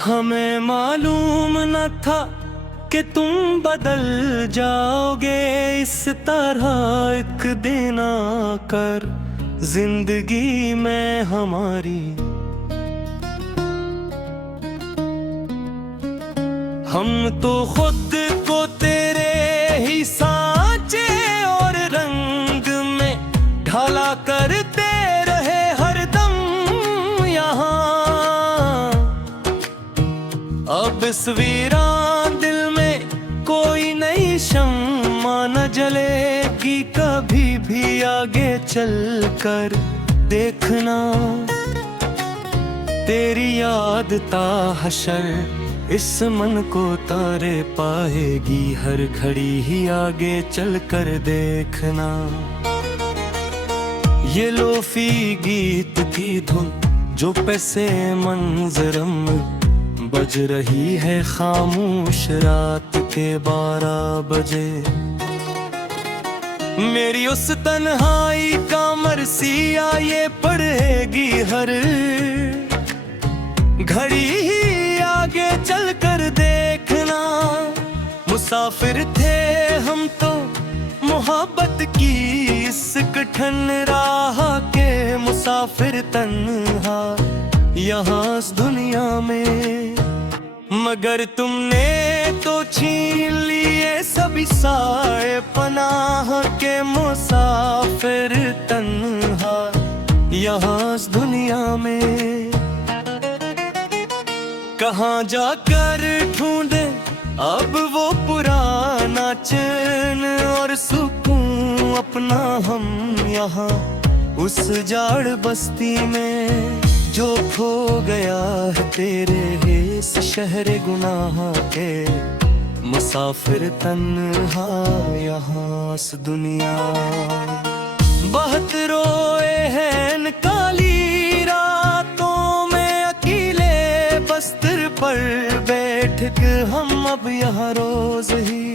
हमें मालूम न था कि तुम बदल जाओगे इस तरह एक दिन आकर जिंदगी में हमारी। हम तो खुद को तेरे ही सांचे और रंग में ढाला करते रहे हरदम यहाँ। अब इस वीरान दिल में कोई नई शम्मा न जलेगी कभी भी आगे चलकर देखना। तेरी याद ता हशर इस मन को तारे पाएगी हर घड़ी ही आगे चलकर देखना। ये लोफी गीत की धुन जो पैसे मंजरम बज रही है खामोश रात के 12 बजे। मेरी उस तन्हाई का मरसिया ये पड़ेगी हर घड़ी ही आगे चल कर देखना। मुसाफिर थे हम तो मोहब्बत की इस कठिन राह के मुसाफिर तन्हा यहाँ इस दुनिया में। मगर तुमने तो छीन लिए सभी साए पनाह के मुसाफिर तन्हा यहाँ इस दुनिया में। कहाँ जाकर ढूंढे अब वो पुराना चैन और सुकून अपना हम यहाँ उस जाड़ बस्ती में जो खो गया है तेरे इस शहर गुनाह के मुसाफिर तन्हा यहाँ इस दुनिया। बहुत रोए हैं काली रातों में अकेले बस्तर पर बैठ के हम अब यहाँ रोज ही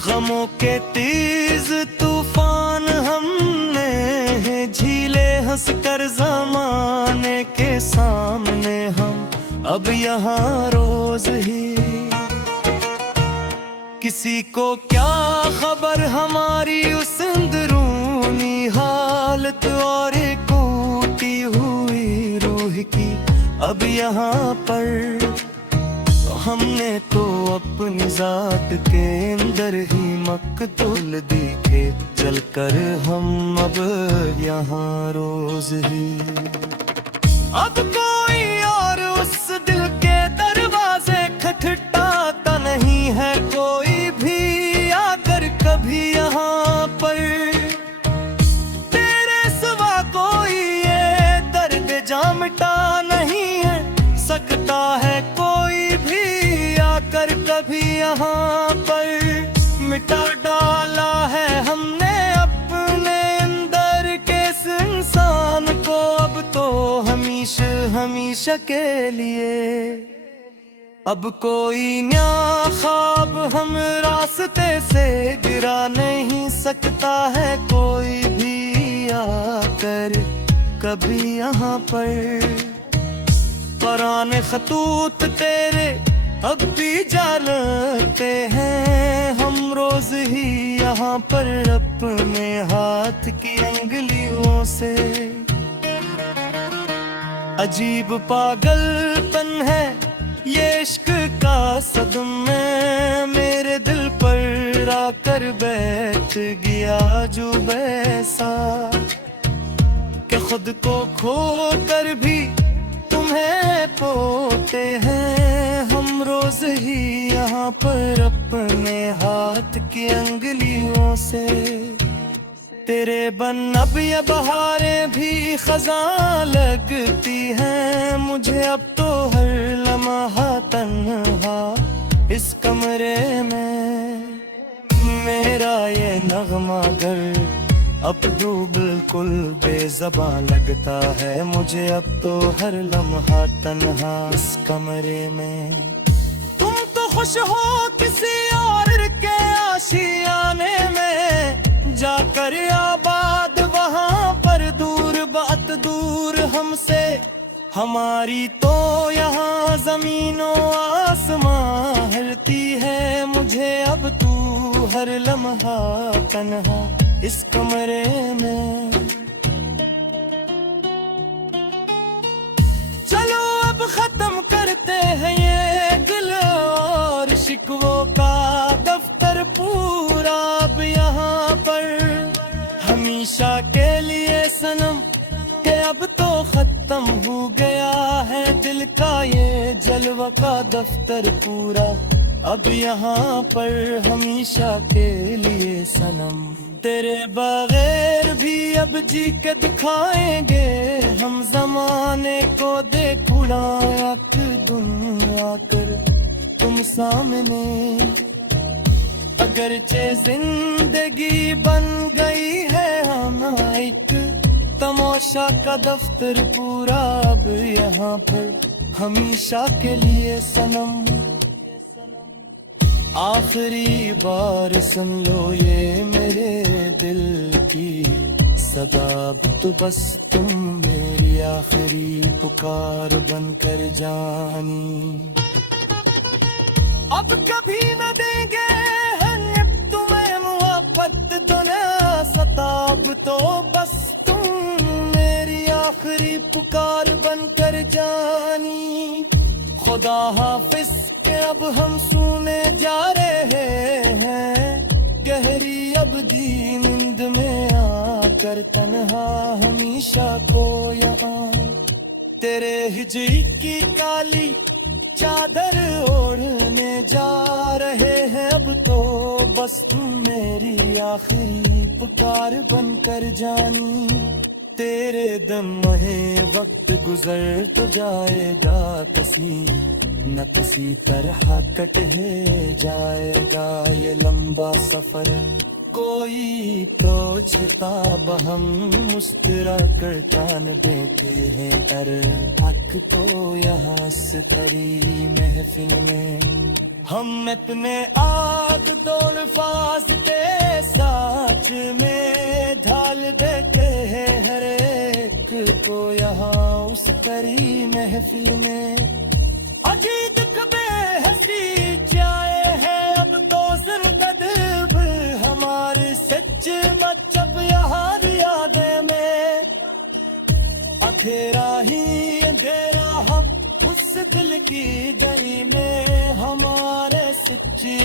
गमों के तेज तूफान हमने झीले हंस कर जमाने के सामने हम अब यहाँ रोज ही। किसी को क्या खबर हमारी उस अंदरूनी हालत और टूटी हुई रूह की अब यहाँ पर। हमने तो अपनी जात के अंदर ही मकतूल दिखे चलकर हम अब यहाँ रोज ही। अब कोई और उस दिल के दरवाजे खटखटाता नहीं है कोई भी आकर कभी यहाँ पर। तेरे सिवा कोई ये दर्द जा मिटा नहीं है सकता है कोई भी आकर कभी यहाँ पर। मिटा डाला है हमने अपने अंदर के इस इंसान को अब तो हमेशा हमेशा के लिए। अब कोई नया ख्वाब हम रास्ते से गिरा नहीं सकता है कोई भी आकर कभी यहाँ पर। पुराने खतूत तेरे अब भी जालते हैं हम रोज ही यहाँ पर अपने हाथ की अंगुलियों से। अजीब पागलपन है ये इश्क का सदमे मेरे दिल पर आकर बैठ गया जो वैसा कि खुद को खो कर भी तुम्हें पोते हैं हम रोज ही यहाँ पर अपने हाथ की अंगुलियों से। तेरे बन अब ये बहारें भी खज़ां लगती हैं मुझे अब तो हर लम्हा तन्हा इस कमरे में। मेरा ये नगमा गर अब तो बिल्कुल बेज़बान लगता है मुझे अब तो हर लम्हा तन्हा इस कमरे में। तुम तो खुश हो किसी और के आशियाने में जाकर आबाद वहाँ पर दूर बात दूर हमसे हमारी तो यहाँ ज़मीनों आसमां हिलती है, मुझे अब तू हर लम्हा तन्हा इस कमरे में। चलो अब खत्म करते हैं ये गिल और शिकवों का दफ्तर पूरा, अब यहाँ पर हमेशा के लिए सनम के अब तो खत्म हो गया है दिल का ये जलवा का दफ्तर पूरा, अब यहाँ पर हमेशा के लिए सनम। तेरे बगैर भी अब जी के दिखाएंगे हम ज़माने को, देख उड़ाया दुनिया कर तुम सामने। अगरचे जिंदगी बन गई है हम एक तमाशा का दफ्तर पूरा, अब यहाँ पर हमेशा के लिए सनम। आखिरी बार सुन लो ये मेरे दिल की सदा, अब तो बस तुम मेरी आखिरी पुकार बनकर जानी। अब कभी न देंगे तुम्हें मुआफ़त दुनिया सताब, तो बस तुम मेरी आखिरी पुकार बनकर जानी। खुदा हाफिज के अब हम सुने जा रहे हैं, गहरी अब दी नींद में आकर तन्हा हमेशा को यहाँ। तेरे हिजरी की काली चादर ओढ़ने जा रहे हैं, अब तो बस तुम मेरी आखिरी पुकार बनकर जानी। तेरे दम में वक्त गुजर तो जाएगा, कसी न किसी तरह कट है जाएगा ये लंबा सफर। कोई तो छिताब हम मुस्कुरा कर कान देते हैं, अर हक को यहाँ से तरी महफिल में। हम इतने आग दोल फासते साच में ढाल देते हैं हर एक को यहाँ उस तरी महफिल में। अजीत कबे हंसी चाहे है अब तो जिंदगी हमारी सच मचब यहाँ यादें में। अंधेरा ही अंधेरा हम उस दिल की गली में हमारे सच्ची